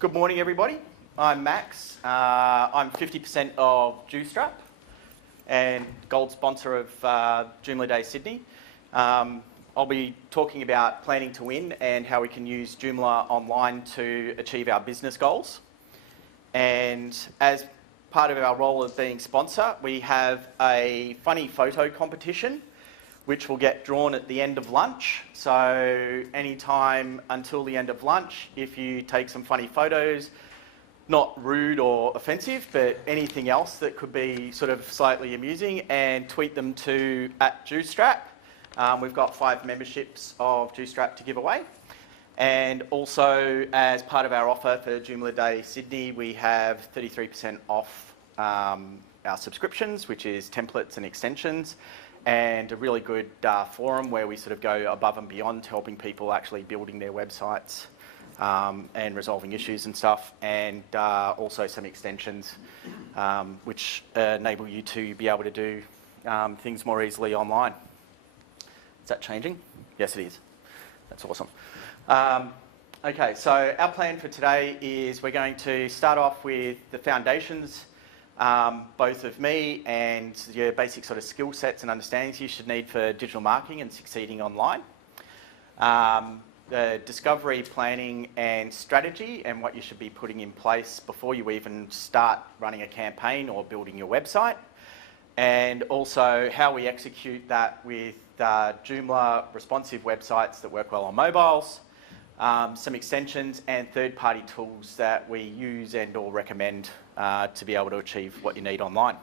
Good morning, everybody. I'm Max. I'm 50% of Joostrap and gold sponsor of JoomlaDay Sydney. I'll be talking about planning to win and how we can use Joomla online to achieve our business goals. And as part of our role of being sponsor, we have a funny photo competition which will get drawn at the end of lunch. So anytime until the end of lunch, if you take some funny photos, not rude or offensive, but anything else that could be sort of slightly amusing, and tweet them to @Joostrap. We've got 5 memberships of Joostrap to give away. And also, as part of our offer for JoomlaDay Sydney, we have 33% off our subscriptions, which is templates and extensions, and a really good forum where we sort of go above and beyond helping people actually building their websites and resolving issues and stuff, and also some extensions which enable you to be able to do things more easily online. Is that changing? Yes, it is. That's awesome. Okay, so our plan for today is we're going to start off with the foundations, both of me and your basic sort of skill sets and understandings you should need for digital marketing and succeeding online. The discovery, planning and strategy, and what you should be putting in place before you even start running a campaign or building your website. And also how we execute that with Joomla responsive websites that work well on mobiles, some extensions and third-party tools that we use and or recommend to be able to achieve what you need online.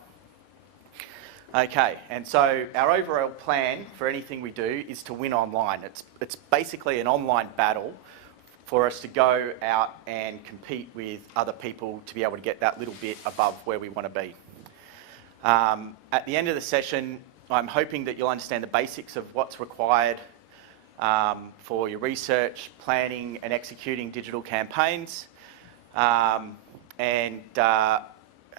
Okay, and so our overall plan for anything we do is to win online. It's basically an online battle for us to go out and compete with other people to be able to get that little bit above where we want to be. At the end of the session, I'm hoping that you'll understand the basics of what's required for your research, planning and executing digital campaigns, and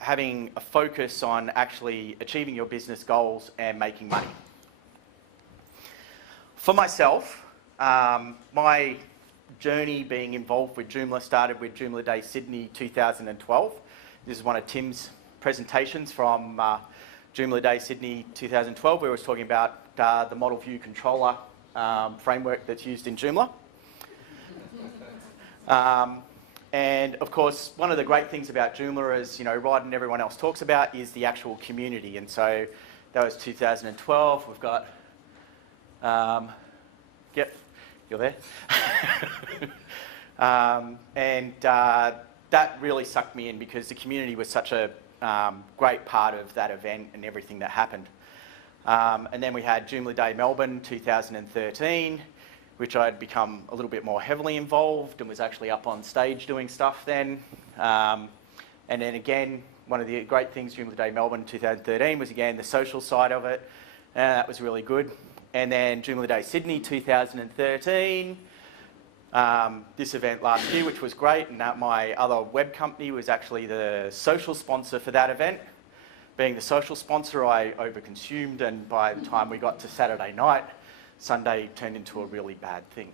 having a focus on actually achieving your business goals and making money. For myself, my journey being involved with Joomla started with JoomlaDay Sydney 2012. This is one of Tim's presentations from JoomlaDay Sydney 2012, where he was talking about the model view controller framework that's used in Joomla. And of course, one of the great things about Joomla, as you know, Rod and everyone else talks about, is the actual community. And so that was 2012. We've got, yep, you're there. That really sucked me in because the community was such a great part of that event and everything that happened. And then we had JoomlaDay Melbourne 2013, which I'd become a little bit more heavily involved and was actually up on stage doing stuff then. And then again, one of the great things JoomlaDay Melbourne 2013 was again the social side of it, and that was really good. And then JoomlaDay Sydney 2013, this event last year, which was great, and that my other web company was actually the social sponsor for that event. Being the social sponsor, I overconsumed, and by the time we got to Saturday night, Sunday turned into a really bad thing.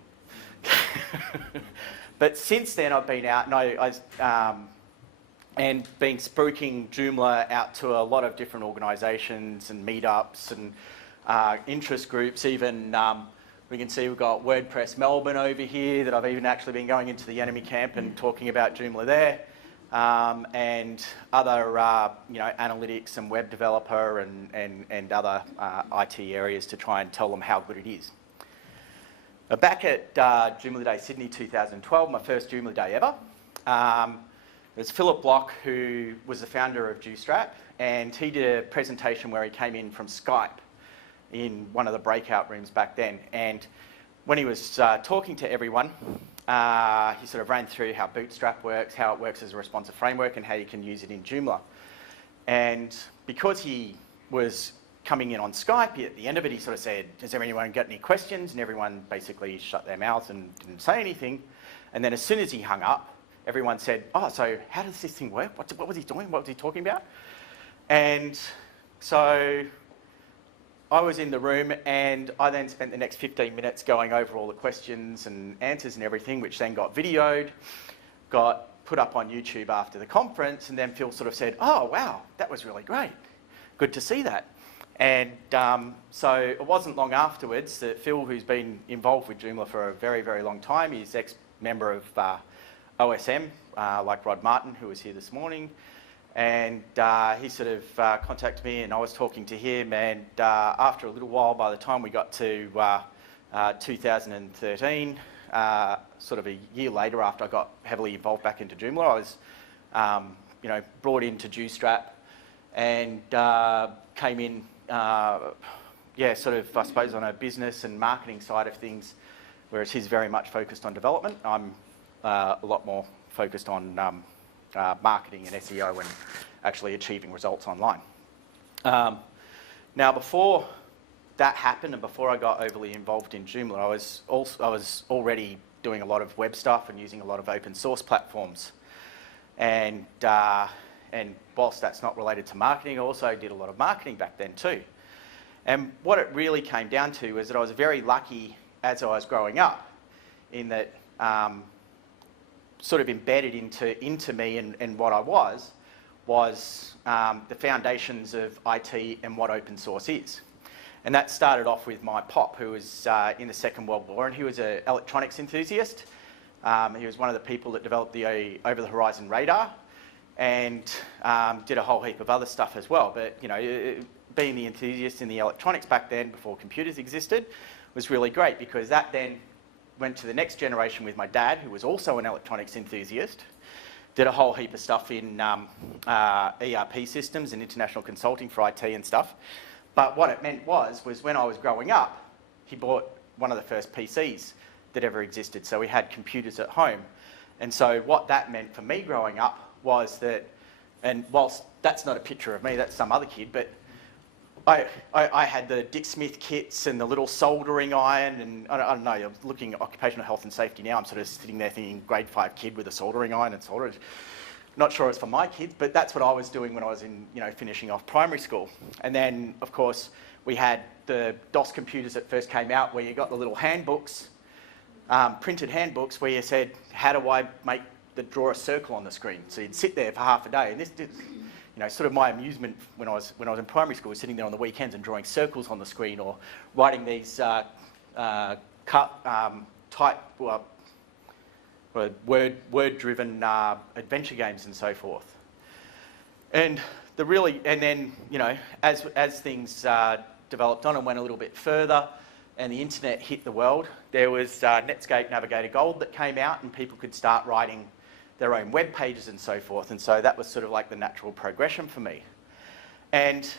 But since then, I've been out and been spruiking Joomla out to a lot of different organisations and meetups and interest groups. Even we can see we've got WordPress Melbourne over here that I've even actually been going into the enemy camp and talking about Joomla there. And other analytics and web developer and other IT areas to try and tell them how good it is. Back at JoomlaDay Sydney 2012, my first JoomlaDay ever, it was Philip Block, who was the founder of Joostrap, and he did a presentation where he came in from Skype in one of the breakout rooms back then. And when he was talking to everyone, he sort of ran through how Bootstrap works, how it works as a responsive framework, and how you can use it in Joomla. And because he was coming in on Skype, at the end of it, he sort of said, "Has anyone got any questions?" And everyone basically shut their mouth and didn't say anything. And then as soon as he hung up, everyone said, "Oh, so how does this thing work? What was he doing? What was he talking about?" And so I was in the room, and I then spent the next 15 minutes going over all the questions and answers and everything, which then got videoed, got put up on YouTube after the conference, and then Phil sort of said, oh, wow, that was really great. Good to see that. And so it wasn't long afterwards that Phil, who's been involved with Joomla for a very, very long time, he's ex-member of OSM, like Rod Martin, who was here this morning. And he sort of contacted me, and I was talking to him, and after a little while, by the time we got to 2013, sort of a year later after I got heavily involved back into Joomla, I was brought into Joostrap and came in, sort of, I suppose, on a business and marketing side of things, whereas he's very much focused on development. I'm a lot more focused on marketing and SEO and actually achieving results online. Now, before that happened and before I got overly involved in Joomla, I was already doing a lot of web stuff and using a lot of open source platforms. And whilst that's not related to marketing, I also did a lot of marketing back then too. And what it really came down to was that I was very lucky as I was growing up in that sort of embedded into me and what I was the foundations of IT and what open source is. And that started off with my pop, who was in the Second World War, and he was an electronics enthusiast. He was one of the people that developed the over-the-horizon radar and did a whole heap of other stuff as well. But, being the enthusiast in the electronics back then, before computers existed, was really great, because that then went to the next generation with my dad, who was also an electronics enthusiast, did a whole heap of stuff in ERP systems and international consulting for IT and stuff. But what it meant was when I was growing up, he bought one of the first PCs that ever existed. So we had computers at home. And so what that meant for me growing up was that, and whilst that's not a picture of me, that's some other kid, but I had the Dick Smith kits and the little soldering iron, and I don't know, I'm looking at occupational health and safety now, I'm sort of sitting there thinking grade 5 kid with a soldering iron and soldering. Not sure it's for my kids, but that's what I was doing when I was in, finishing off primary school. And then, of course, we had the DOS computers that first came out, where you got the little handbooks, printed handbooks, where you said, how do I draw a circle on the screen? So you'd sit there for half a day, and this did, sort of my amusement when I was in primary school was sitting there on the weekends and drawing circles on the screen, or writing these word-driven adventure games and so forth. And then, as things developed on and went a little bit further, and the internet hit the world, there was Netscape Navigator Gold that came out, and people could start writing their own web pages and so forth. And so that was sort of like the natural progression for me. And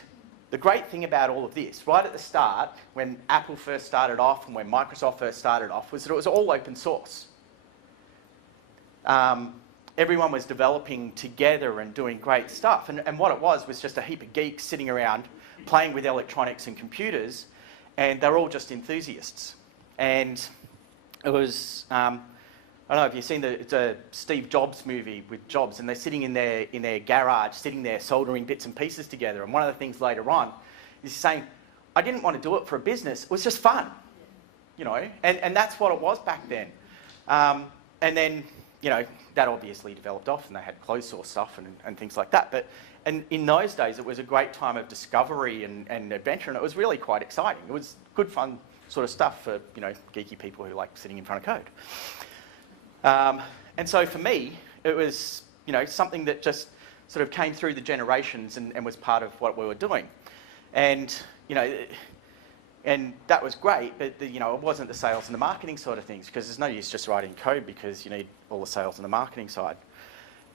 the great thing about all of this, right at the start, when Apple first started off and when Microsoft first started off, was that it was all open source. Everyone was developing together and doing great stuff. And what it was just a heap of geeks sitting around playing with electronics and computers, and they're all just enthusiasts. And it was, I don't know if you've seen the Steve Jobs movie with Jobs, and they're sitting in their garage, sitting there soldering bits and pieces together. And one of the things later on is saying, I didn't want to do it for a business, it was just fun, and that's what it was back then. And then, that obviously developed off, and they had closed source stuff and things like that. And in those days, it was a great time of discovery and adventure, and it was really quite exciting. It was good fun sort of stuff for, geeky people who like sitting in front of code. And so for me, it was, something that just sort of came through the generations and was part of what we were doing. And, and that was great, but it wasn't the sales and the marketing sort of things, because there's no use just writing code, because you need all the sales and the marketing side.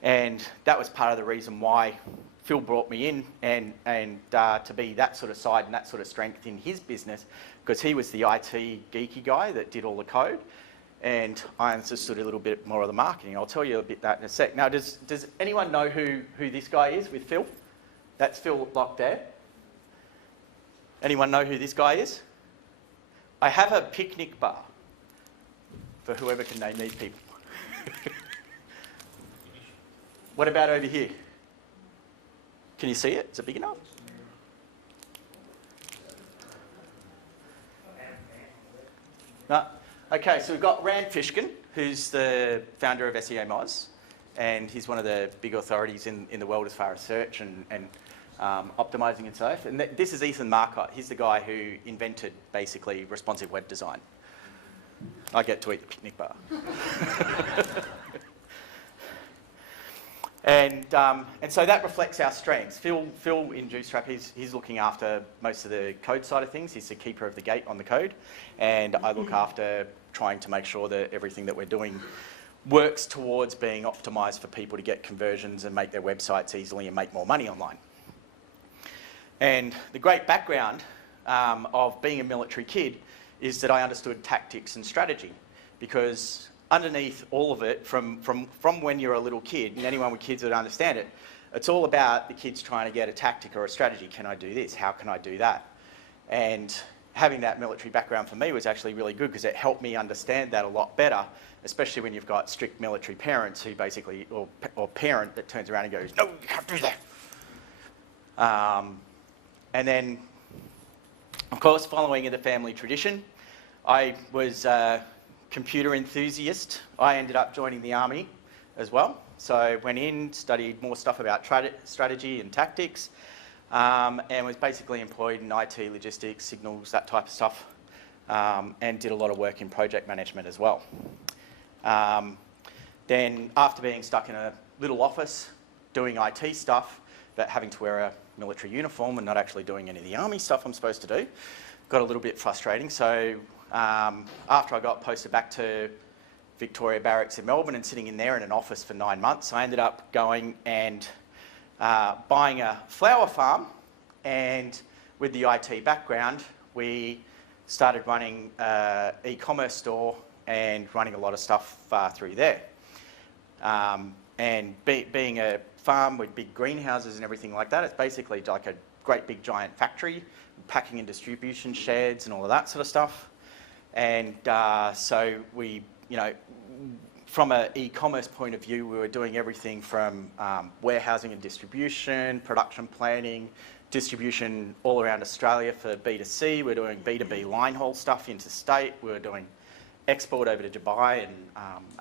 And that was part of the reason why Phil brought me in and to be that sort of side and that sort of strength in his business, because he was the IT geeky guy that did all the code. And I understood a little bit more of the marketing. I'll tell you a bit that in a sec. Now, does anyone know who this guy is with Phil? That's Phil locked there. Anyone know who this guy is? I have a picnic bar for whoever can name these people. What about over here? Can you see it? Is it big enough? No? Okay, so we've got Rand Fishkin, who's the founder of SEO Moz, and he's one of the big authorities in the world as far as search and optimizing and so. And this is Ethan Marcotte. He's the guy who invented basically responsive web design. I get to eat the picnic bar. And so that reflects our strengths. Phil in Joostrap, he's looking after most of the code side of things. He's the keeper of the gate on the code. And I look after trying to make sure that everything that we're doing works towards being optimized for people to get conversions and make their websites easily and make more money online. And the great background of being a military kid is that I understood tactics and strategy, because underneath all of it, from when you're a little kid, and anyone with kids would understand it, it's all about the kids trying to get a tactic or a strategy. Can I do this? How can I do that? And having that military background for me was actually really good, because it helped me understand that a lot better, especially when you've got strict military parents who basically, or parent that turns around and goes, no, you can't do that. And then, of course, following in the family tradition, I was computer enthusiast. I ended up joining the army as well. So went in, studied more stuff about strategy and tactics, and was basically employed in IT, logistics, signals, that type of stuff, and did a lot of work in project management as well. Then after being stuck in a little office doing IT stuff, but having to wear a military uniform and not actually doing any of the army stuff I'm supposed to do, got a little bit frustrating. So after I got posted back to Victoria Barracks in Melbourne and sitting in there in an office for 9 months, I ended up going and buying a flower farm, and with the IT background, we started running an e-commerce store and running a lot of stuff through there. And being a farm with big greenhouses and everything like that, it's basically like a great big giant factory, packing and distribution sheds and all of that sort of stuff. And so we, from an e-commerce point of view, we were doing everything from warehousing and distribution, production planning, distribution all around Australia for B2C. We're doing B2B line haul stuff interstate. We were doing export over to Dubai and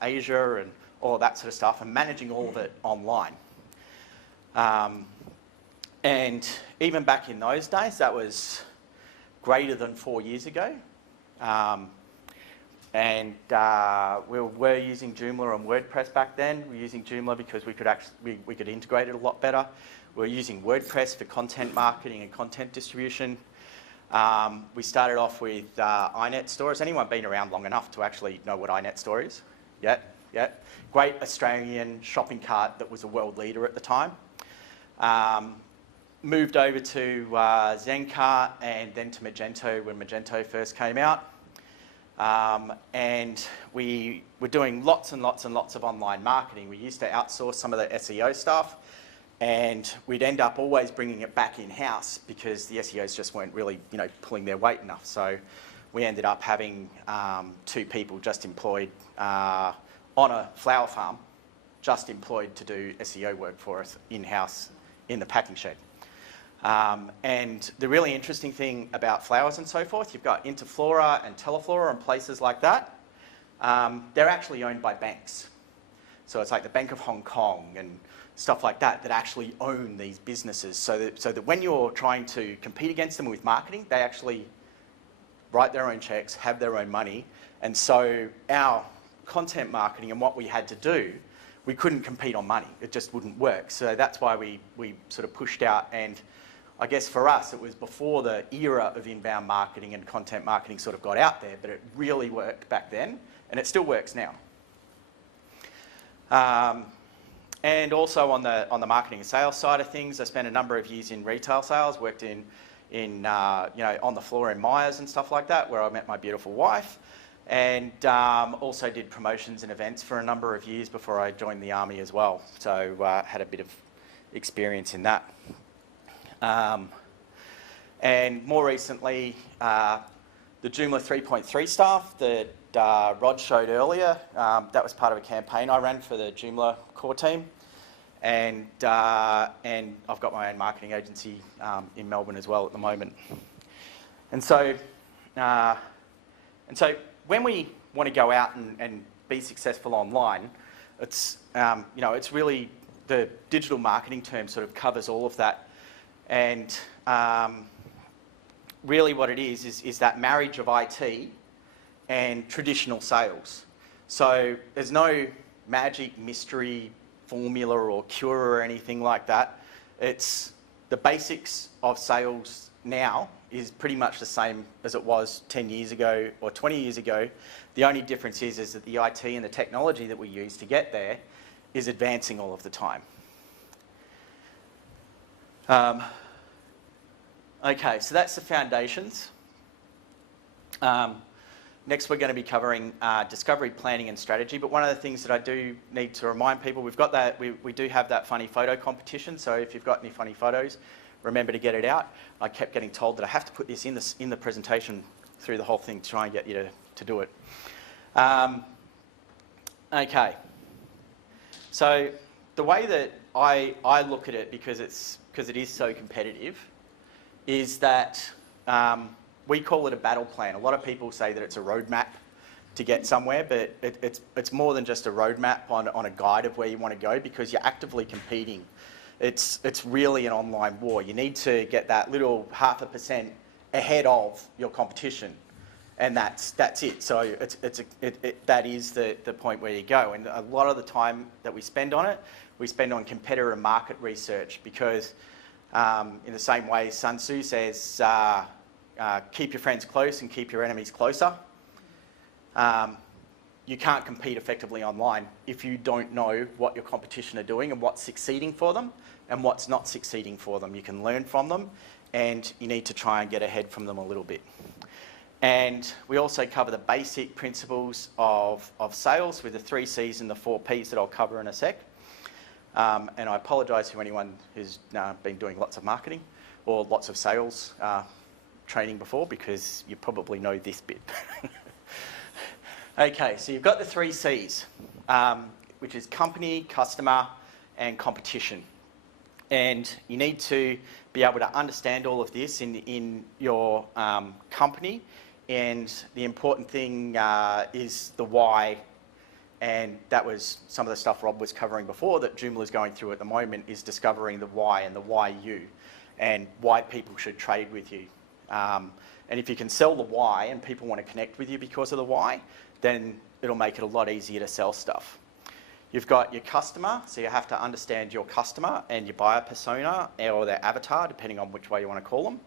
Asia and all of that sort of stuff, and managing all of it online. And even back in those days, that was greater than 4 years ago. We were using Joomla and WordPress back then. We were using Joomla because we could integrate it a lot better. We were using WordPress for content marketing and content distribution. We started off with iNet Store. Has anyone been around long enough to actually know what iNet Store is? Yeah. Great Australian shopping cart that was a world leader at the time. Moved over to Zencart and then to Magento when Magento first came out. And we were doing lots and lots and lots of online marketing. We used to outsource some of the SEO stuff, and we'd end up always bringing it back in-house because the SEOs just weren't really, pulling their weight enough. So we ended up having 2 people just employed on a flower farm, just employed to do SEO work for us in-house in the packing shed. And the really interesting thing about flowers and so forth, you've got Interflora and Teleflora and places like that. They're actually owned by banks. So it's like the Bank of Hong Kong and stuff like that that actually own these businesses, so that when you're trying to compete against them with marketing, they actually write their own checks, have their own money. And so our content marketing and what we had to do, we couldn't compete on money. It just wouldn't work. So that's why we sort of pushed out. And I guess for us, it was before the era of inbound marketing and content marketing sort of got out there, but it really worked back then, and it still works now. And also on the marketing and sales side of things, I spent a number of years in retail sales, worked on the floor in Myers and stuff like that, where I met my beautiful wife, and also did promotions and events for a number of years before I joined the army as well. So had a bit of experience in that. And more recently, the Joomla 3.3 stuff that Rod showed earlier, that was part of a campaign I ran for the Joomla core team. And I've got my own marketing agency in Melbourne as well at the moment. And so when we want to go out and be successful online, It's, it's really, the digital marketing term sort of covers all of that. And really what it is that marriage of IT and traditional sales. So there's no magic mystery formula or cure or anything like that. It's the basics of sales now is pretty much the same as it was 10 years ago or 20 years ago. The only difference is that the IT and the technology that we use to get there is advancing all of the time. Okay, so that's the foundations. Next, we're going to be covering discovery, planning and strategy. But one of the things that I do need to remind people, we've got that, we do have that funny photo competition. So if you've got any funny photos, remember to get it out. I kept getting told that I have to put this in the presentation through the whole thing to try and get you to do it. Okay. So the way that I look at it, because it is so competitive, is that we call it a battle plan. A lot of people say that it's a roadmap to get somewhere, but it's more than just a roadmap on a guide of where you want to go, because you're actively competing. It's really an online war. You need to get that little 0.5% ahead of your competition, and that's it. So that is the point where you go. And a lot of the time that we spend on it, we spend on competitor and market research, because in the same way Sun Tzu says, keep your friends close and keep your enemies closer. You can't compete effectively online if you don't know what your competition are doing and what's succeeding for them and what's not succeeding for them. You can learn from them, and you need to try and get ahead from them a little bit. And we also cover the basic principles of sales with the 3 C's and the 4 P's that I'll cover in a sec. And I apologise to anyone who's been doing lots of marketing or lots of sales training before, because you probably know this bit. Okay, so you've got the 3 C's, which is company, customer, and competition. And you need to be able to understand all of this in your company. And the important thing is the why. And that was some of the stuff Rob was covering before that Joomla is going through at the moment, is discovering the why and the why you, and why people should trade with you. And if you can sell the why and people want to connect with you because of the why, then it'll make it a lot easier to sell stuff. You've got your customer, so you have to understand your customer and your buyer persona, or their avatar, depending on which way you want to call them.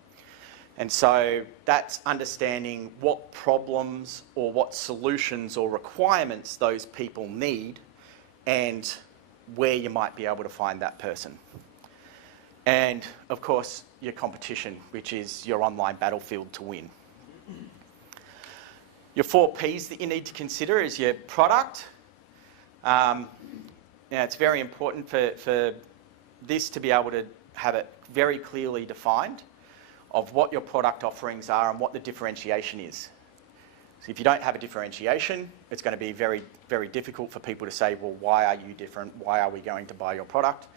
And so that's understanding what problems or what solutions or requirements those people need, and where you might be able to find that person. And of course, your competition, which is your online battlefield to win. Your 4 P's that you need to consider is your product. Now, it's very important for this to be able to have it very clearly defined of what your product offerings are and what the differentiation is. So if you don't have a differentiation, it's going to be very, very difficult for people to say, well, why are you different? Why are we going to buy your product?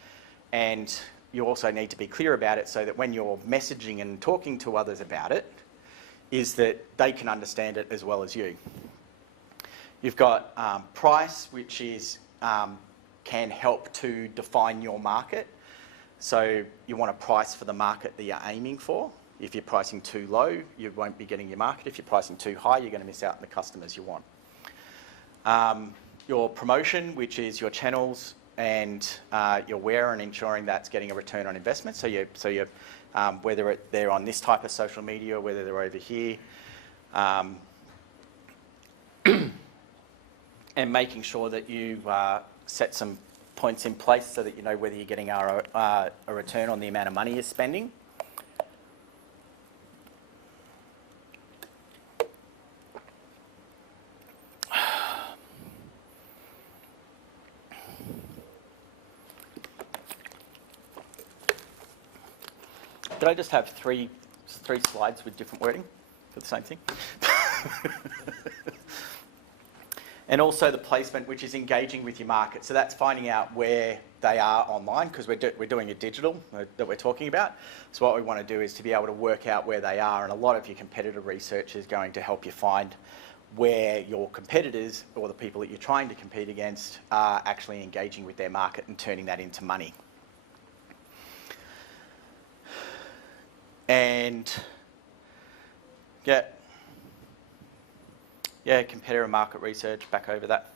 And you also need to be clear about it, so that when you're messaging and talking to others about it, is that they can understand it as well as you. You've got price, which is can help to define your market. So you want to price for the market that you're aiming for. If you're pricing too low, you won't be getting your market. If you're pricing too high, you're going to miss out on the customers you want. Your promotion, which is your channels and your where, and ensuring that's getting a return on investment. So you're whether they're on this type of social media or whether they're over here. And making sure that you set some points in place so that you know whether you're getting a return on the amount of money you're spending. Did I just have three slides with different wording for the same thing? And also the placement, which is engaging with your market. So that's finding out where they are online, because we're doing a digital that we're talking about. So what we want to do is to be able to work out where they are, and a lot of your competitor research is going to help you find where your competitors or the people that you're trying to compete against are actually engaging with their market and turning that into money. And competitor market research, back over that.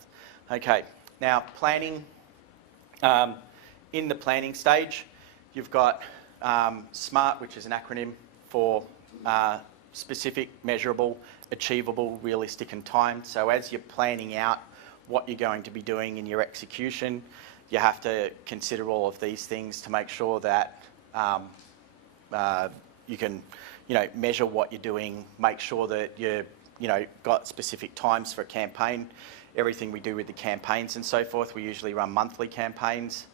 Okay, now planning. In the planning stage, you've got SMART, which is an acronym for specific, measurable, achievable, realistic and timed. So as you're planning out what you're going to be doing in your execution, you have to consider all of these things to make sure that you can, measure what you're doing, make sure that you're, got specific times for a campaign. Everything we do with the campaigns and so forth, we usually run monthly campaigns.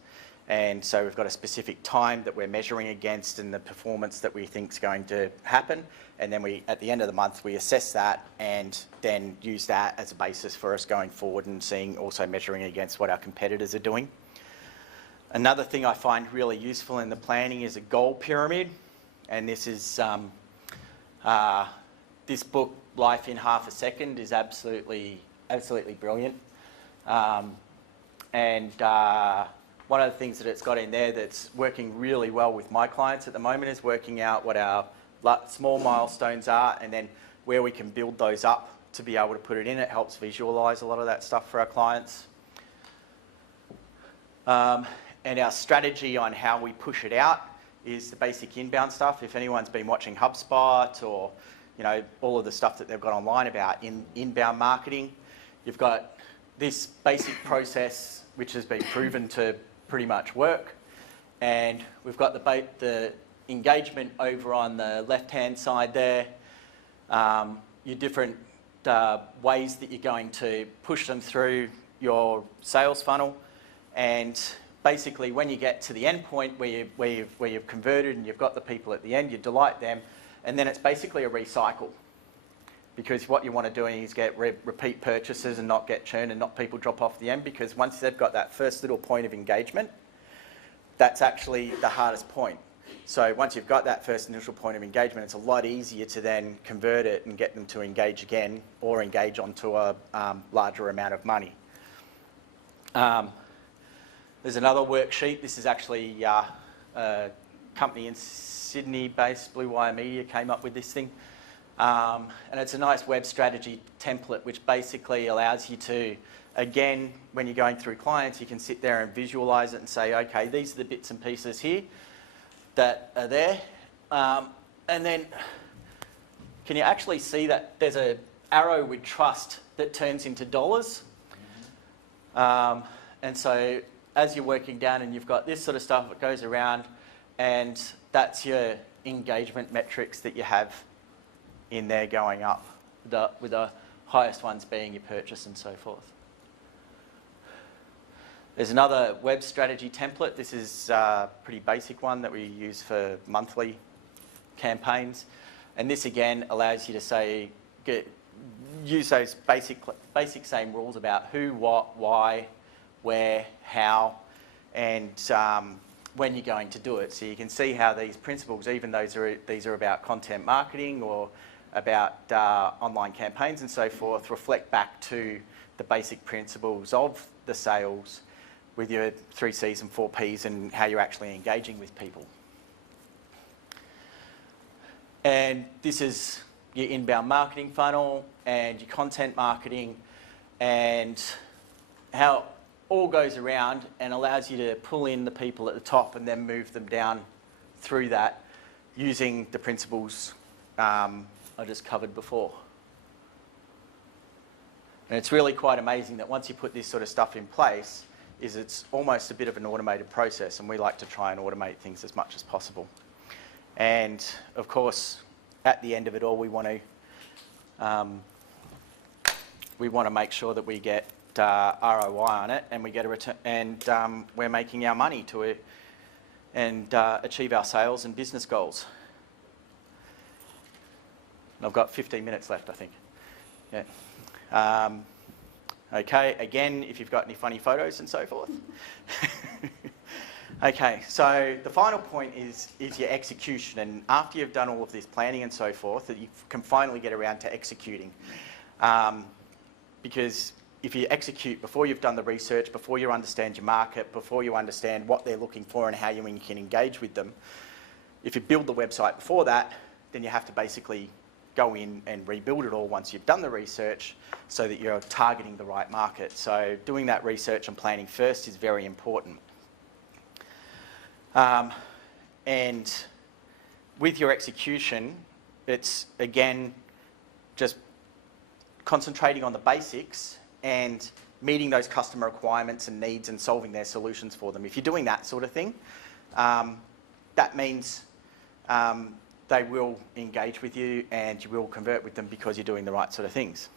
And so we've got a specific time that we're measuring against and the performance that we think is going to happen. And then at the end of the month, we assess that and then use that as a basis for us going forward and also measuring against what our competitors are doing. Another thing I find really useful in the planning is a goal pyramid. And this is, this book, Life in Half a Second, is absolutely brilliant. One of the things that it's got in there that's working really well with my clients at the moment is working out what our small milestones are and then where we can build those up to be able to put it in. It helps visualize a lot of that stuff for our clients. And our strategy on how we push it out is the basic inbound stuff. If anyone's been watching HubSpot or all of the stuff that they've got online about inbound marketing, you've got this basic process which has been proven to pretty much work, and we've got the engagement over on the left-hand side there. Your different ways that you're going to push them through your sales funnel, and basically when you get to the end point where you've converted and you've got the people at the end, you delight them, and then it's basically a recycle. Because what you want to do is get repeat purchases and not get churn and not people drop off the end, because once they've got that first little point of engagement, that's actually the hardest point. So once you've got that first initial point of engagement, it's a lot easier to then convert it and get them to engage again or engage onto a larger amount of money. There's another worksheet. This is actually a company in Sydney-based, Bluewire Media, came up with this thing. And it's a nice web strategy template which basically allows you to, again, when you're going through clients, you can sit there and visualize it and say, okay, these are the bits and pieces here that are there. And then can you actually see that there's an arrow with trust that turns into dollars? And so as you're working down and you've got this sort of stuff that goes around, and that's your engagement metrics that you have in there going up, with the highest ones being your purchase and so forth. There's another web strategy template. This is a pretty basic one that we use for monthly campaigns. And this again allows you to say, use those basic same rules about who, what, why, where, how, and when you're going to do it. So you can see how these principles, even though these are about content marketing or about online campaigns and so forth, reflect back to the basic principles of the sales with your 3 C's and 4 P's and how you're actually engaging with people. And this is your inbound marketing funnel and your content marketing, and how it all goes around and allows you to pull in the people at the top and then move them down through that using the principles I just covered before. And it's really quite amazing that once you put this sort of stuff in place, it's almost a bit of an automated process, and we like to try and automate things as much as possible. And of course, at the end of it all, we want to make sure that we get ROI on it, and we get a return, and we're making our money to it, and achieve our sales and business goals. And I've got 15 minutes left, I think. Yeah. Okay, again, if you've got any funny photos and so forth. Okay, so the final point is your execution. And after you've done all of this planning and so forth, that you can finally get around to executing. Because if you execute before you've done the research, before you understand your market, before you understand what they're looking for and how you can engage with them, if you build the website before that, then you have to basically go in and rebuild it all once you've done the research so that you're targeting the right market. So doing that research and planning first is very important. And with your execution, it's, again, just concentrating on the basics and meeting those customer requirements and needs and solving their solutions for them. If you're doing that sort of thing, that means they will engage with you and you will convert with them because you're doing the right sort of things.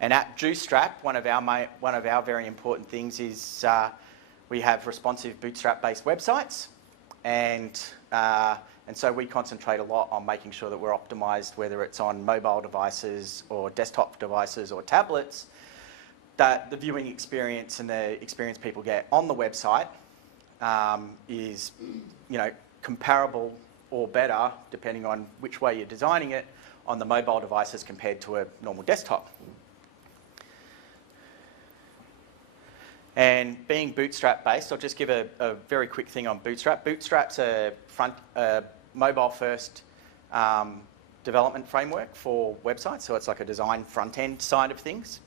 And at Joostrap, one of our very important things is we have responsive Bootstrap-based websites, and so we concentrate a lot on making sure that we're optimised, whether it's on mobile devices or desktop devices or tablets, that the viewing experience and the experience people get on the website is, comparable or better, depending on which way you're designing it, on the mobile devices compared to a normal desktop. And being Bootstrap-based, I'll just give a very quick thing on Bootstrap. Bootstrap's a mobile-first development framework for websites, so it's like a design front-end side of things.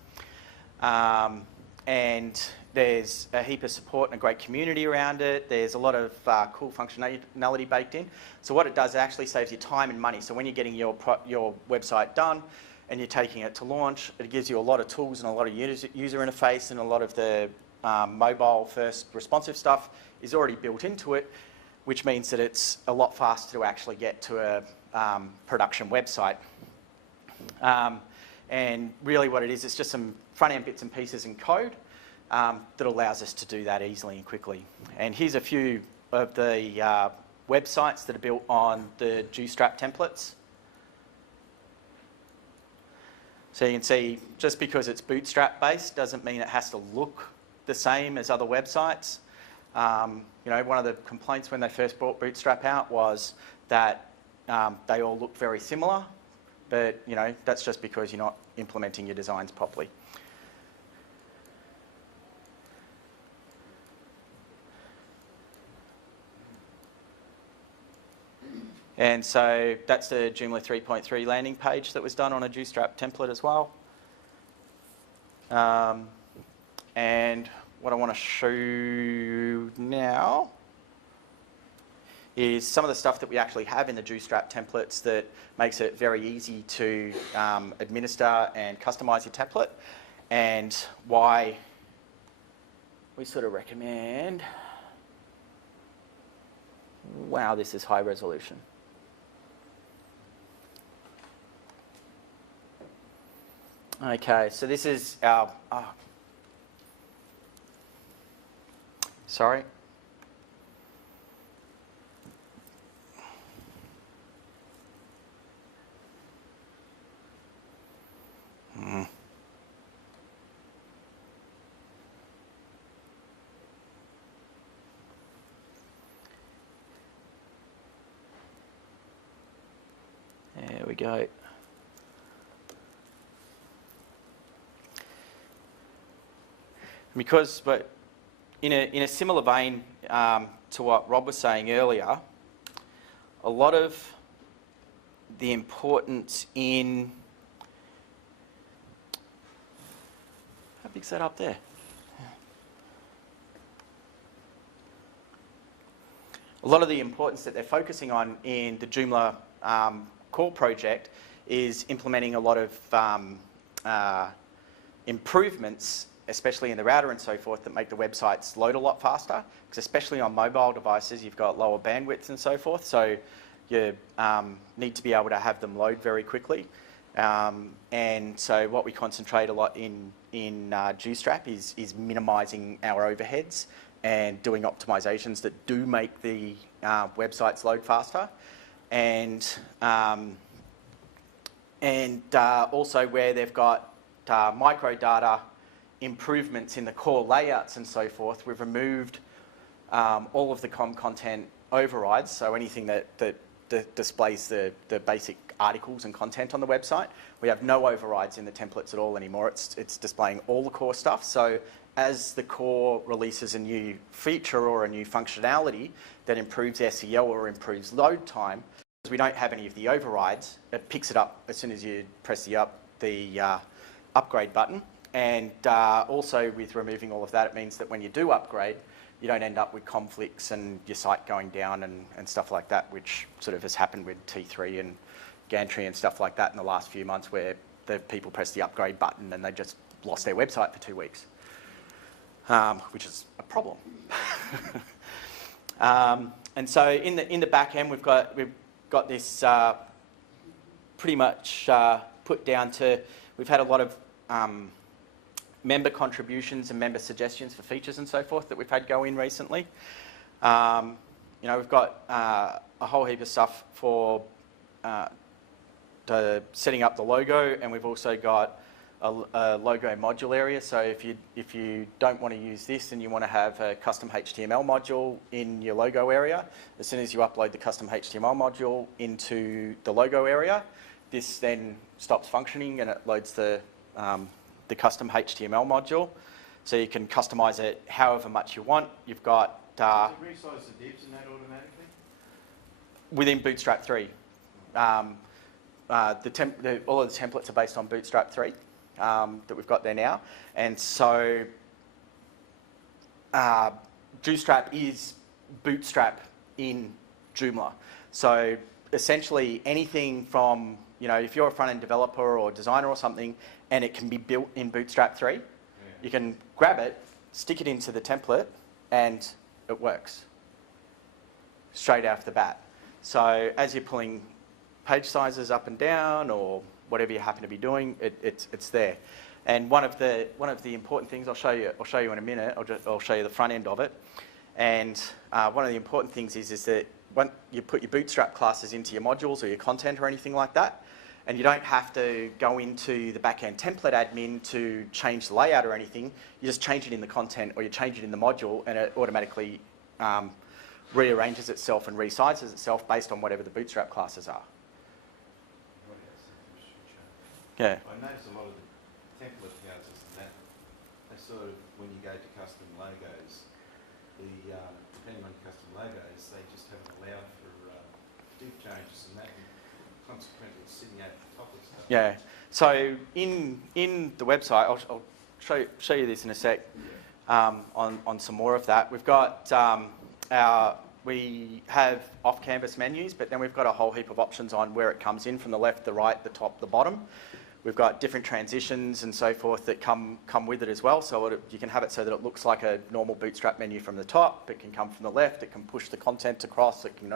And there's a heap of support and a great community around it. There's a lot of cool functionality baked in. So what it does, it actually saves you time and money. So when you're getting your website done and you're taking it to launch, it gives you a lot of tools and a lot of user interface, and a lot of the mobile-first responsive stuff is already built into it, which means that it's a lot faster to actually get to a production website. And really what it is, it's just some front-end bits and pieces in code that allows us to do that easily and quickly. And here's a few of the websites that are built on the Joostrap templates. So you can see, just because it's Bootstrap-based doesn't mean it has to look the same as other websites. One of the complaints when they first brought Bootstrap out was that they all look very similar, but that's just because you're not implementing your designs properly. And so that's the Joomla 3.3 landing page that was done on a Joostrap template as well. And what I want to show you now is some of the stuff that we actually have in the Joostrap templates that makes it very easy to administer and customize your template, and why we sort of recommend, wow, this is high resolution. Okay, so this is our, sorry. There we go. Because, but in a similar vein to what Rob was saying earlier, a lot of the importance in, how big's that up there? A lot of the importance that they're focusing on in the Joomla core project is implementing a lot of improvements, especially in the router and so forth, that make the websites load a lot faster, because especially on mobile devices you've got lower bandwidths and so forth, so you need to be able to have them load very quickly. And so what we concentrate a lot in Joostrap is minimising our overheads and doing optimizations that do make the websites load faster. And also where they've got microdata improvements in the core layouts and so forth, we've removed all of the content overrides, so anything that displays the basic articles and content on the website. We have no overrides in the templates at all anymore. It's displaying all the core stuff. So as the core releases a new feature or a new functionality that improves SEO or improves load time, because we don't have any of the overrides, it picks it up as soon as you press the upgrade button. And also with removing all of that, it means that when you do upgrade, you don't end up with conflicts and your site going down and stuff like that, which sort of has happened with T3 and Gantry and stuff like that in the last few months, where the people press the upgrade button and they just lost their website for 2 weeks, which is a problem. And so in the back end, we've got this pretty much put down to, we've had a lot of member contributions and member suggestions for features and so forth that we've had go in recently. You know, we've got a whole heap of stuff for setting up the logo, and we've also got a logo module area. So if you don't want to use this and you want to have a custom HTML module in your logo area, as soon as you upload the custom HTML module into the logo area, this then stops functioning and it loads the custom HTML module. So you can customize it however much you want. You've got... Does it resize the divs in that automatically? Within Bootstrap 3. All of the templates are based on Bootstrap 3 that we've got there now. And so Joostrap is Bootstrap in Joomla. So essentially anything from, you know, if you're a front-end developer or designer or something, and it can be built in Bootstrap 3, you can grab it, stick it into the template, and it works straight off the bat. So as you're pulling page sizes up and down or whatever you happen to be doing, it's there. And one of the important things I'll show you in a minute. I'll show you the front end of it. And one of the important things is that when you put your Bootstrap classes into your modules or your content or anything like that, and you don't have to go into the backend template admin to change the layout or anything. You just change it in the content or you change it in the module, and it automatically rearranges itself and resizes itself based on whatever the Bootstrap classes are. Yeah. I notice a lot of the template houses and that, they sort of, when you go to custom logos, depending on custom logos, they just haven't allowed for div changes and that. Consequently, it's sitting at the top of stuff. Yeah. So in the website, I'll show you this in a sec. On some more of that, we've got we have off-canvas menus, but then we've got a whole heap of options on where it comes in from the left, the right, the top, the bottom. We've got different transitions and so forth that come with it as well. So you can have it so that it looks like a normal Bootstrap menu from the top. It can come from the left. It can push the content across. It can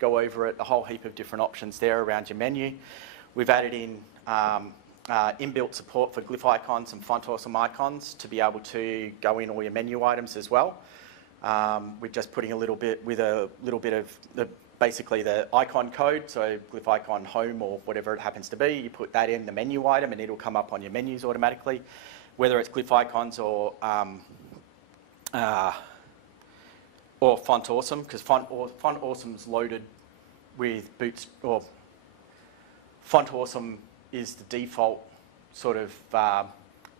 go over it. A whole heap of different options there around your menu. We've added in inbuilt support for glyph icons and FontAwesome icons to be able to go in all your menu items as well. We're just putting a little bit of basically the icon code, so glyph icon home or whatever it happens to be, you put that in the menu item and it'll come up on your menus automatically, whether it's glyph icons or FontAwesome, because FontAwesome's loaded with FontAwesome is the default sort of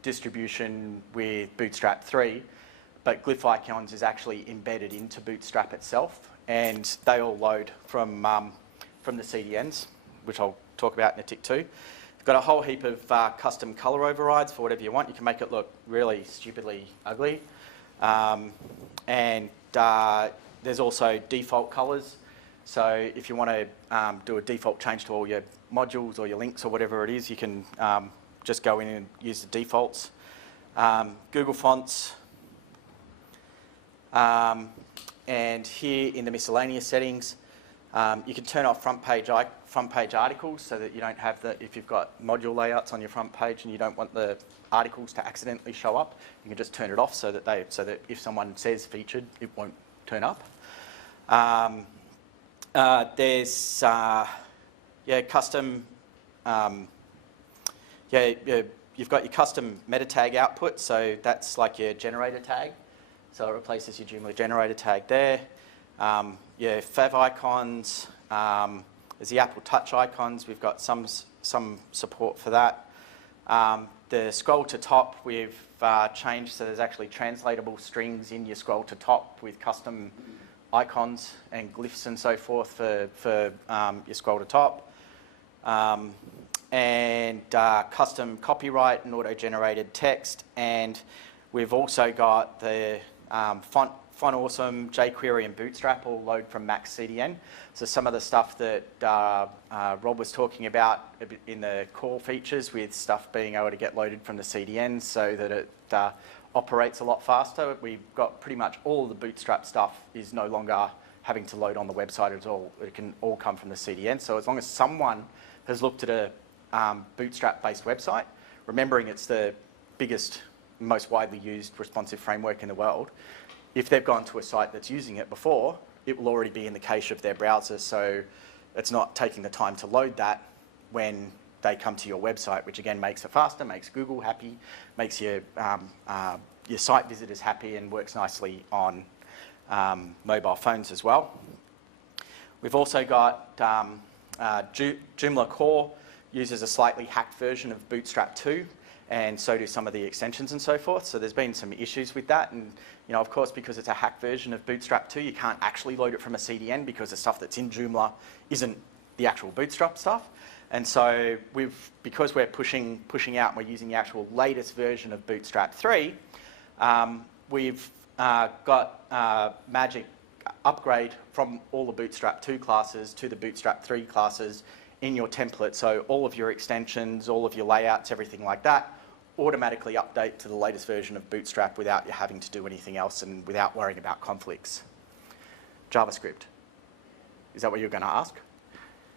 distribution with Bootstrap 3, but glyph icons is actually embedded into Bootstrap itself, and they all load from the CDNs, which I'll talk about in a tick too. We've got a whole heap of custom color overrides for whatever you want. You can make it look really stupidly ugly. And there's also default colors. So if you want to do a default change to all your modules or your links or whatever it is, you can just go in and use the defaults. Google Fonts. And here in the miscellaneous settings, you can turn off front page articles so that you don't have if you've got module layouts on your front page and you don't want the articles to accidentally show up, you can just turn it off so that if someone says featured, it won't turn up. There's custom. You've got your custom meta tag output, so that's like your generator tag. So it replaces your Joomla generator tag there. Your fav icons, There's the Apple Touch icons. We've got some support for that. The scroll to top, we've changed so there's actually translatable strings in your scroll to top with custom icons and glyphs and so forth for your scroll to top. And custom copyright and auto-generated text. And we've also got the FontAwesome, jQuery and Bootstrap all load from Max CDN. So some of the stuff that Rob was talking about in the core features with stuff being able to get loaded from the CDN so that it operates a lot faster. We've got pretty much all of the Bootstrap stuff is no longer having to load on the website at all. It can all come from the CDN. So as long as someone has looked at a Bootstrap-based website, remembering it's the biggest, most widely used responsive framework in the world, if they've gone to a site that's using it before, it will already be in the cache of their browser, so it's not taking the time to load that when they come to your website, which again makes it faster, makes Google happy, makes your site visitors happy, and works nicely on mobile phones as well. We've also got Joomla Core uses a slightly hacked version of Bootstrap 2, and so do some of the extensions and so forth. So there's been some issues with that, and of course, because it's a hacked version of Bootstrap 2, you can't actually load it from a CDN because the stuff that's in Joomla isn't the actual Bootstrap stuff. And so because we're pushing out and we're using the actual latest version of Bootstrap 3, we've got magic upgrade from all the Bootstrap 2 classes to the Bootstrap 3 classes in your template. So all of your extensions, all of your layouts, everything like that, automatically update to the latest version of Bootstrap without you having to do anything else and without worrying about conflicts. JavaScript. Is that what you're going to ask?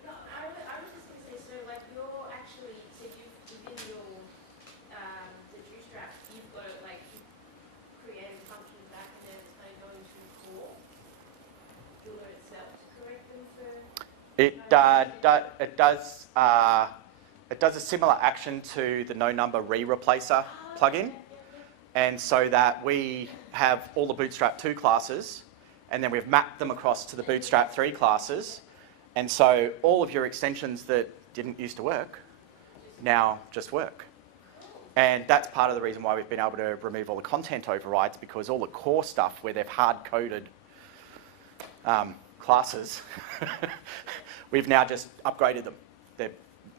No, I was just going to say, so like you're actually, so within your, the Joostrap, you've got like, you've created functions back and then it's kind of going to core Joomla itself to correct them for... It does a similar action to the no number re-replacer plugin, and so that we have all the Bootstrap 2 classes, and then we've mapped them across to the Bootstrap 3 classes, and so all of your extensions that didn't used to work now just work. And that's part of the reason why we've been able to remove all the content overrides, because all the core stuff where they've hard-coded classes, we've now just upgraded them.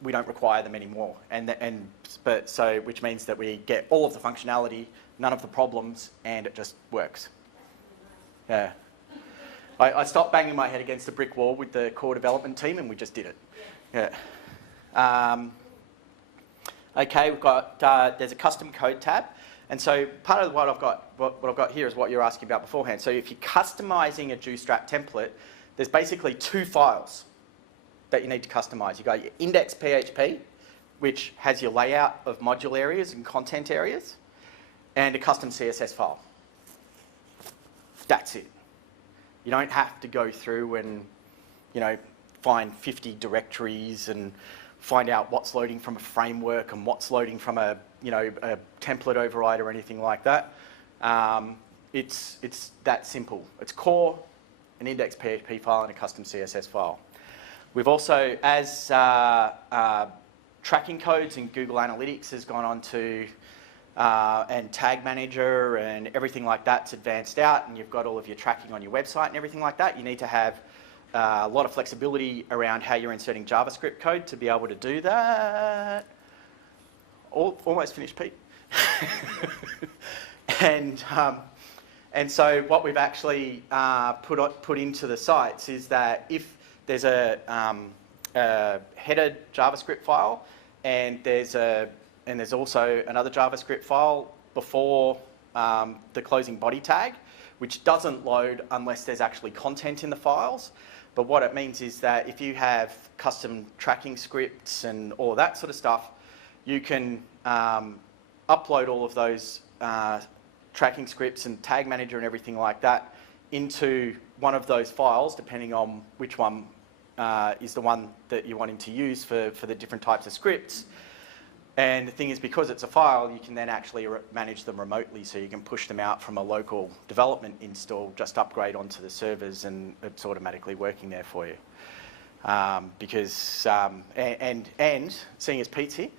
We don't require them anymore, which means that we get all of the functionality, none of the problems, and it just works. Yeah. I stopped banging my head against the brick wall with the core development team, and we just did it. Yeah. Okay, we've got there's a custom code tab, and so part of what I've got here is what you're asking about beforehand. So if you're customizing a Joostrap template, there's basically two files that you need to customize. You've got your index.php, which has your layout of module areas and content areas, and a custom CSS file. That's it. You don't have to go through and, find 50 directories and find out what's loading from a framework and what's loading from a template override or anything like that. It's that simple. It's core, an index.php file, and a custom CSS file. We've also, as tracking codes in Google Analytics has gone on to, and Tag Manager and everything like that's advanced out, and you've got all of your tracking on your website and everything like that, you need to have a lot of flexibility around how you're inserting JavaScript code to be able to do that. Almost finished, Pete. And so what we've actually put into the sites is that if there's a header JavaScript file, and there's also another JavaScript file before the closing body tag, which doesn't load unless there's actually content in the files. But what it means is that if you have custom tracking scripts and all that sort of stuff, you can upload all of those tracking scripts and tag manager and everything like that into one of those files, depending on which one is the one that you're wanting to use for the different types of scripts. And the thing is, because it's a file, you can then actually manage them remotely, so you can push them out from a local development install, just upgrade onto the servers, and it's automatically working there for you. because seeing as Pete's here,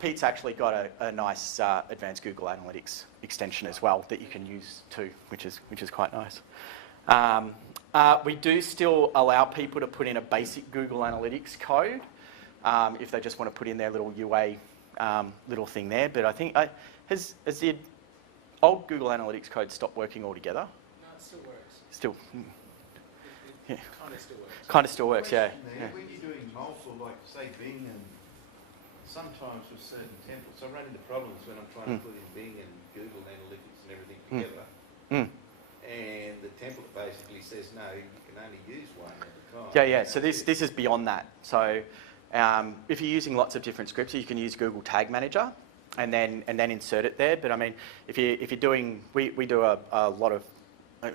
Pete's actually got a nice advanced Google Analytics extension as well that you can use too, which is quite nice. We do still allow people to put in a basic Google Analytics code if they just want to put in their little UA little thing there. But I think has the old Google Analytics code stopped working altogether? No, it still works. Still. It kind of still works. Kind of still works, yeah. When you're doing multiple, like say Bing, and sometimes with certain templates, I run into problems when I'm trying to put in Bing and Google Analytics and everything together. And the template basically says, no, you can only use one at a time. Yeah. So this is beyond that. So if you're using lots of different scripts, you can use Google Tag Manager and then insert it there. But I mean, if you're doing, we do a lot of, I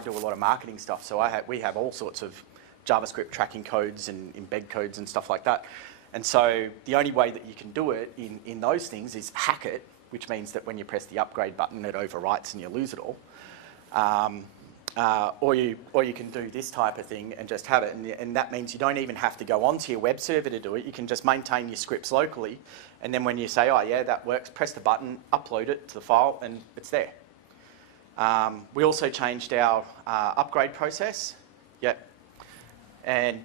do a lot of marketing stuff. So we have all sorts of JavaScript tracking codes and embed codes and stuff like that. And so the only way that you can do it in those things is hack it, which means that when you press the upgrade button, it overwrites and you lose it all. Or you can do this type of thing and just have it. And that means you don't even have to go onto your web server to do it. You can just maintain your scripts locally. And then when you say, oh, yeah, that works, press the button, upload it to the file, and it's there. We also changed our upgrade process. Yep. And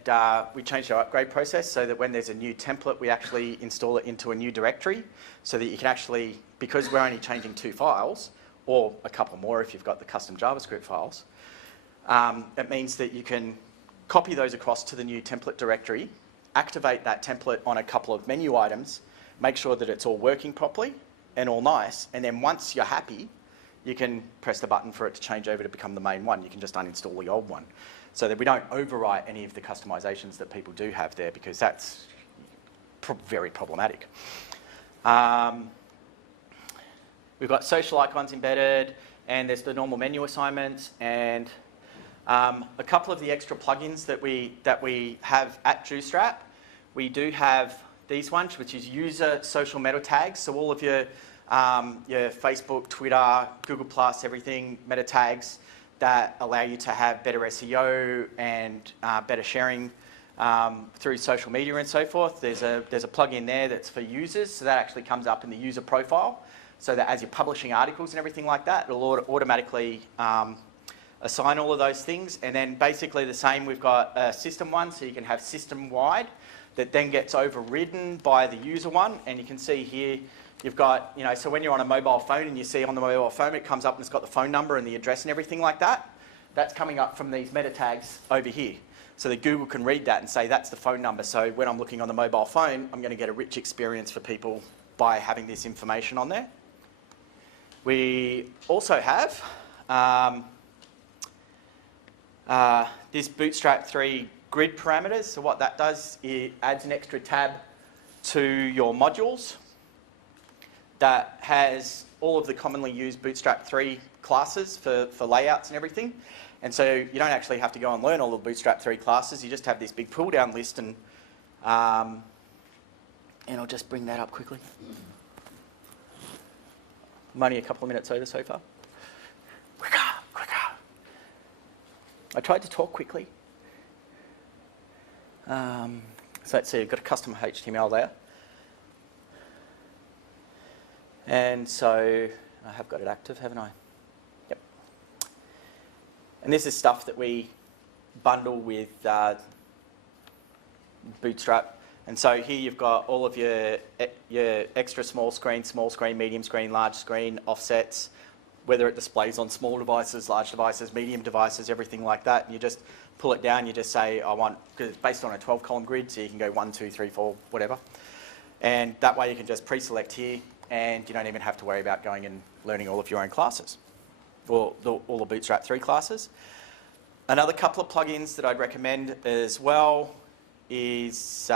we changed our upgrade process so that when there's a new template, we actually install it into a new directory so that you can actually, because we're only changing 2 files, or a couple more if you've got the custom JavaScript files, it means that you can copy those across to the new template directory, activate that template on a couple of menu items, make sure that it's all working properly and all nice, and then once you're happy, you can press the button for it to change over to become the main one. You can just uninstall the old one, so that we don't overwrite any of the customizations that people do have there, because that's very problematic. We've got social icons embedded, and there's the normal menu assignments, and a couple of the extra plugins that we have at Joostrap. We do have these ones, which is user social meta tags. So all of your Facebook, Twitter, Google+, everything, meta tags that allow you to have better SEO and better sharing through social media and so forth. There's a plugin there that's for users, so that actually comes up in the user profile, so that as you're publishing articles and everything like that, it'll automatically assign all of those things. And then basically the same, we've got a system one, so you can have system-wide that then gets overridden by the user one. And you can see here, you've got, so when you're on a mobile phone and you see on the mobile phone, it comes up and it's got the phone number and the address and everything like that. That's coming up from these meta tags over here. So that Google can read that and say, that's the phone number. So when I'm looking on the mobile phone, I'm going to get a rich experience for people by having this information on there. We also have this Bootstrap 3 grid parameters. So what that does, it adds an extra tab to your modules that has all of the commonly used Bootstrap 3 classes for layouts and everything. And so you don't actually have to go and learn all the Bootstrap 3 classes. You just have this big pull down list, and I'll just bring that up quickly. I'm only a couple of minutes over so far. Quicker. I tried to talk quickly. So let's see, I've got a custom HTML there. And so I have got it active, haven't I? Yep. And this is stuff that we bundle with Bootstrap. And so here you've got all of your extra small screen, medium screen, large screen, offsets, whether it displays on small devices, large devices, medium devices, everything like that. And you just pull it down, you just say, I want, because it's based on a 12-column grid, so you can go 1, 2, 3, 4, whatever. And that way you can just pre-select here, and you don't even have to worry about going and learning all of your own classes, or all the Bootstrap 3 classes. Another couple of plugins that I'd recommend as well is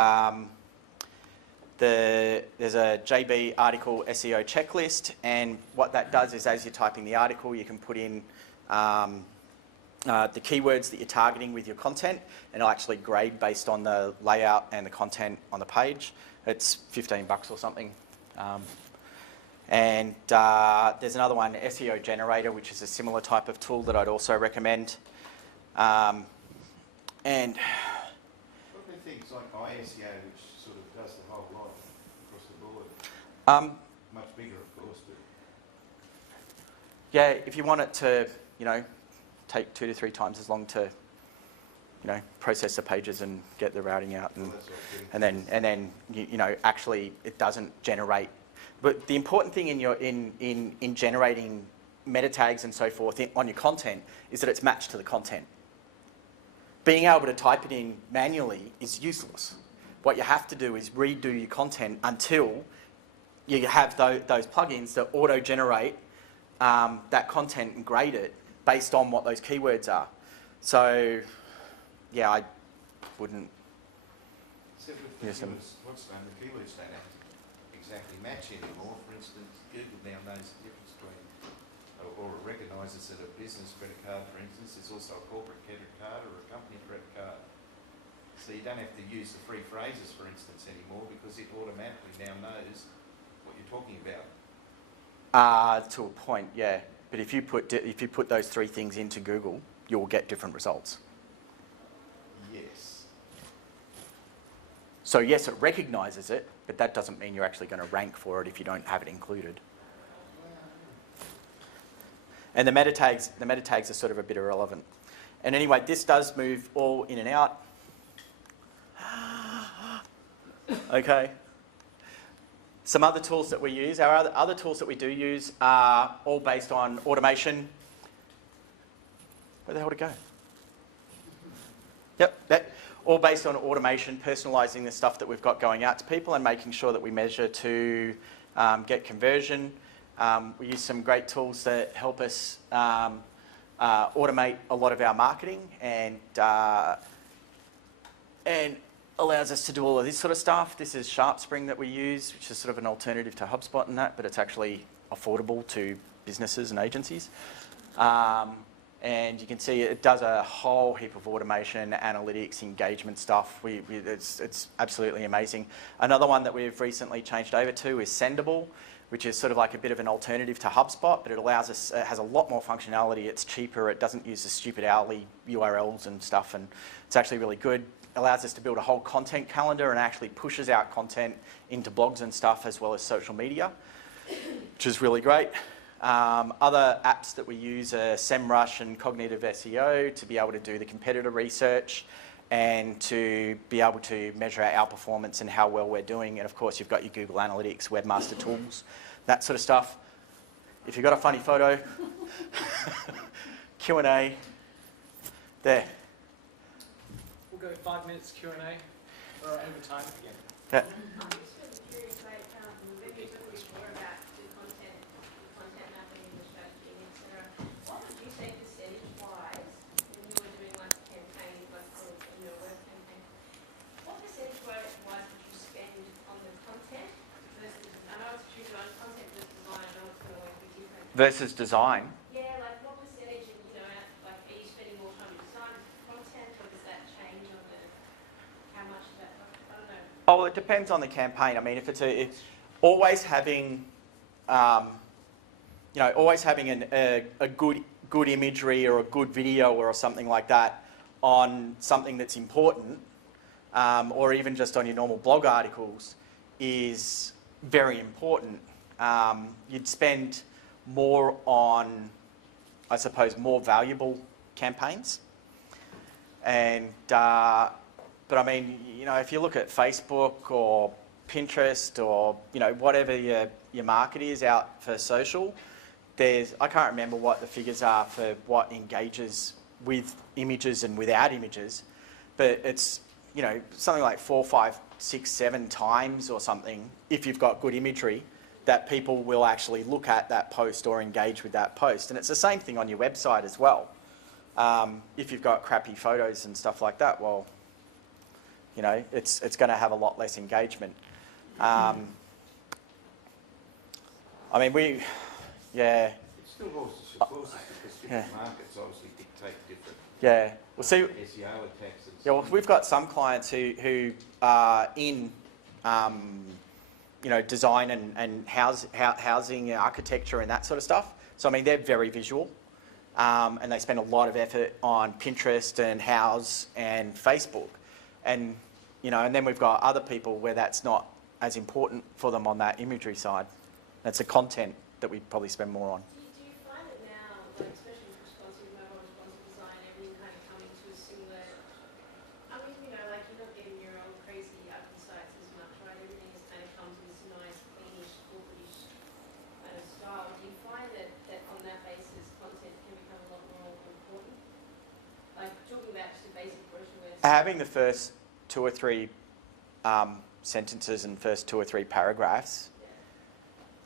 there's a JB article SEO checklist, and what that does is as you're typing the article, you can put in the keywords that you're targeting with your content, and it'll actually grade based on the layout and the content on the page. It's $15 or something. And there's another one, SEO Generator, which is a similar type of tool that I'd also recommend. And like iSEO, which sort of does the whole lot across the board. Much bigger, of course, but Yeah, if you want it to, take 2 to 3 times as long to, process the pages and get the routing out, and that's what I'm getting. and then actually it doesn't generate. But the important thing in generating meta tags and so forth on your content is that it's matched to the content. Being able to type it in manually is useless. What you have to do is redo your content until you have those plugins that auto-generate that content and grade it based on what those keywords are. So, yeah, I wouldn't. Except with the Yes, keywords, the keywords don't have to exactly match anymore. For instance, Google now knows the difference between, or recognises that a business credit card, for instance, is also a corporate credit card or a company credit card. So you don't have to use the free phrases, for instance, anymore, because it automatically now knows what you're talking about. To a point, yeah. But if you put those 3 things into Google, you'll get different results. Yes. So yes, it recognises it, but that doesn't mean you're actually going to rank for it if you don't have it included. And the meta tags are sort of a bit irrelevant. And anyway, this does move all in and out. Okay. Some other tools that we use, our other tools that we do use are all based on automation. Where the hell did it go? Yep, all based on automation, personalising the stuff that we've got going out to people and making sure that we measure to get conversion. We use some great tools that help us automate a lot of our marketing and allows us to do all of this sort of stuff. This is SharpSpring that we use, which is sort of an alternative to HubSpot and that, but it's actually affordable to businesses and agencies. And you can see it does a whole heap of automation, analytics, engagement stuff. It's absolutely amazing. Another one that we've recently changed over to is Sendable, which is sort of like a bit of an alternative to HubSpot, but it allows us, it has a lot more functionality. It's cheaper. It doesn't use the stupid hourly URLs and stuff, and it's actually really good. Allows us to build a whole content calendar and actually pushes out content into blogs and stuff as well as social media, which is really great. Other apps that we use are SEMrush and Cognitive SEO to be able to do the competitor research and to be able to measure our performance and how well we're doing. And of course, you've got your Google Analytics, Webmaster Tools, that sort of stuff. If you've got a funny photo, Q&A, there. We'll go 5 minutes Q&A or over time again. Yeah. I'm just really curious, like, maybe you talk before about the content mapping and the strategy, etc. What would you say percentage-wise, when you were doing like a campaign, like on your web campaign, what percentage-wise would you spend on the content versus, I know it's tricky on content versus design, I know it's going to always be different. Versus design. Yeah, like what percentage, like are you spending more time on design content, or does that change on the, how much of that, I don't know. Oh, well, it depends on the campaign. I mean, if it's always having, always having a good imagery or a good video or something like that on something that's important, or even just on your normal blog articles, is very important. You'd spend more on, I suppose, more valuable campaigns. And, but I mean, if you look at Facebook or Pinterest or, whatever your market is out for social, I can't remember what the figures are for what engages with images and without images, but it's, something like 4, 5, 6, 7 times or something, if you've got good imagery, that people will actually look at that post or engage with that post. And it's the same thing on your website as well. If you've got crappy photos and stuff like that, well, it's going to have a lot less engagement. I mean, yeah. It still horses for courses because different markets obviously dictate different Well, see, SEO attacks. And well, we've got some clients who are in, design and housing, architecture and that sort of stuff. So, I mean, they're very visual. And they spend a lot of effort on Pinterest and Houzz and Facebook. And, you know, and then we've got other people where that's not as important for them on that imagery side. That's the content that we probably spend more on. Do you find that now, like especially with responsive, mobile responsive design, everything kind of coming to a similar, I mean, you know, like you're not getting your own crazy ugly sites as much, right? Everything has kind of come to this nice, cleanish, corporate-ish kind of style. Do you find that on that basis, content can become a lot more important? Like talking about just a basic brochure where Having the first 2 or 3 sentences and first 2 or 3 paragraphs,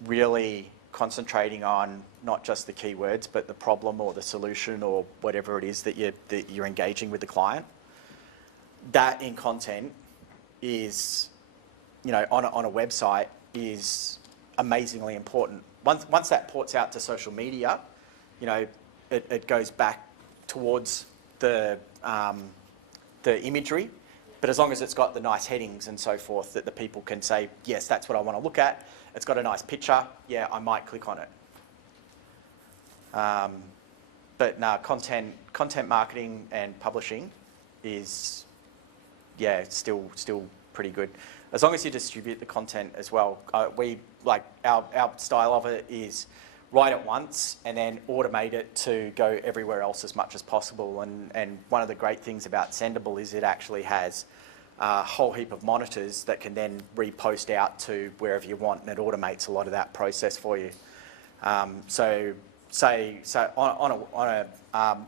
really concentrating on not just the keywords, but the problem or the solution or whatever it is that you're engaging with the client. That in content is, you know, on a website is amazingly important. Once that ports out to social media, you know, it goes back towards the imagery, but as long as it's got the nice headings and so forth that the people can say, yes, that's what I want to look at. It's got a nice picture. Yeah, I might click on it. But no, content marketing and publishing is, yeah, still pretty good. As long as you distribute the content as well. Our style of it is write it once and then automate it to go everywhere else as much as possible. And one of the great things about Sendable is it actually has a whole heap of monitors that can then repost out to wherever you want, and it automates a lot of that process for you. So on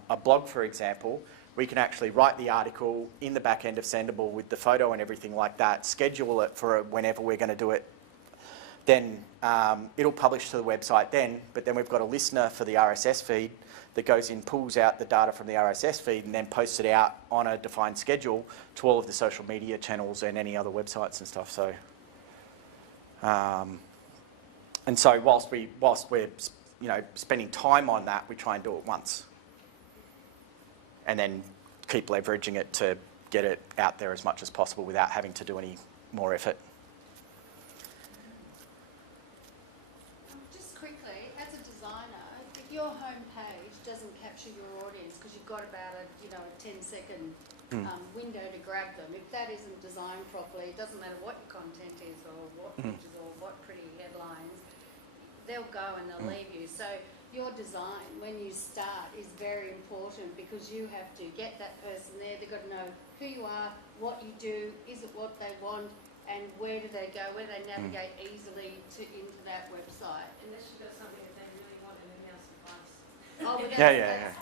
a blog, for example, we can actually write the article in the back end of Sendable with the photo and everything like that, schedule it for whenever we're going to do it. Then it'll publish to the website then, but then we've got a listener for the RSS feed that goes in, pulls out the data from the RSS feed and then posts it out on a defined schedule to all of the social media channels and any other websites and stuff. So, and so whilst we're spending time on that, we try and do it once, and then keep leveraging it to get it out there as much as possible without having to do any more effort. Your homepage doesn't capture your audience because you've got about a 10-second window to grab them. If that isn't designed properly, it doesn't matter what your content is or what pictures or what pretty headlines, they'll go and they'll leave you. So your design, when you start, is very important because you have to get that person there. They've got to know who you are, what you do, is it what they want, and where do they go, where they navigate easily into that website. unless you've got something that they really want and then they'll suffice. Oh, but Yeah.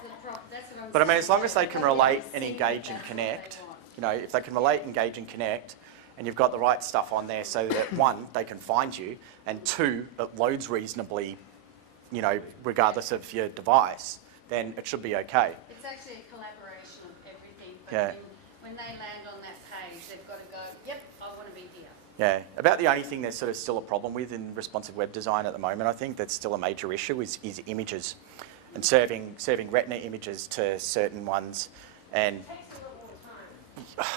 that's what I'm But I mean, saying. as long as they can They'll relate see and engage and that's what they connect, want. you know, if they can relate, engage and connect, and you've got the right stuff on there so that 1, they can find you, and 2, it loads reasonably, you know, regardless of your device, then it should be okay. It's actually a collaboration of everything, but Yeah. when they land on that page, they've got to go, yep, I want to be here. Yeah, about the only thing there's sort of still a problem with in responsive web design at the moment, I think that's still a major issue is images, and serving retina images to certain ones, and It takes a lot more time.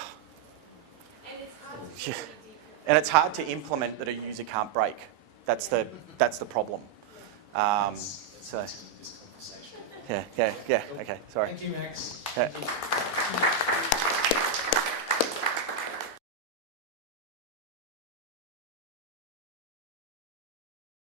And it's hard to Yeah. really deep. and it's hard to implement that a user can't break. That's the problem. So This conversation. yeah. Okay, sorry. Thank you, Max. Yeah. Thank you.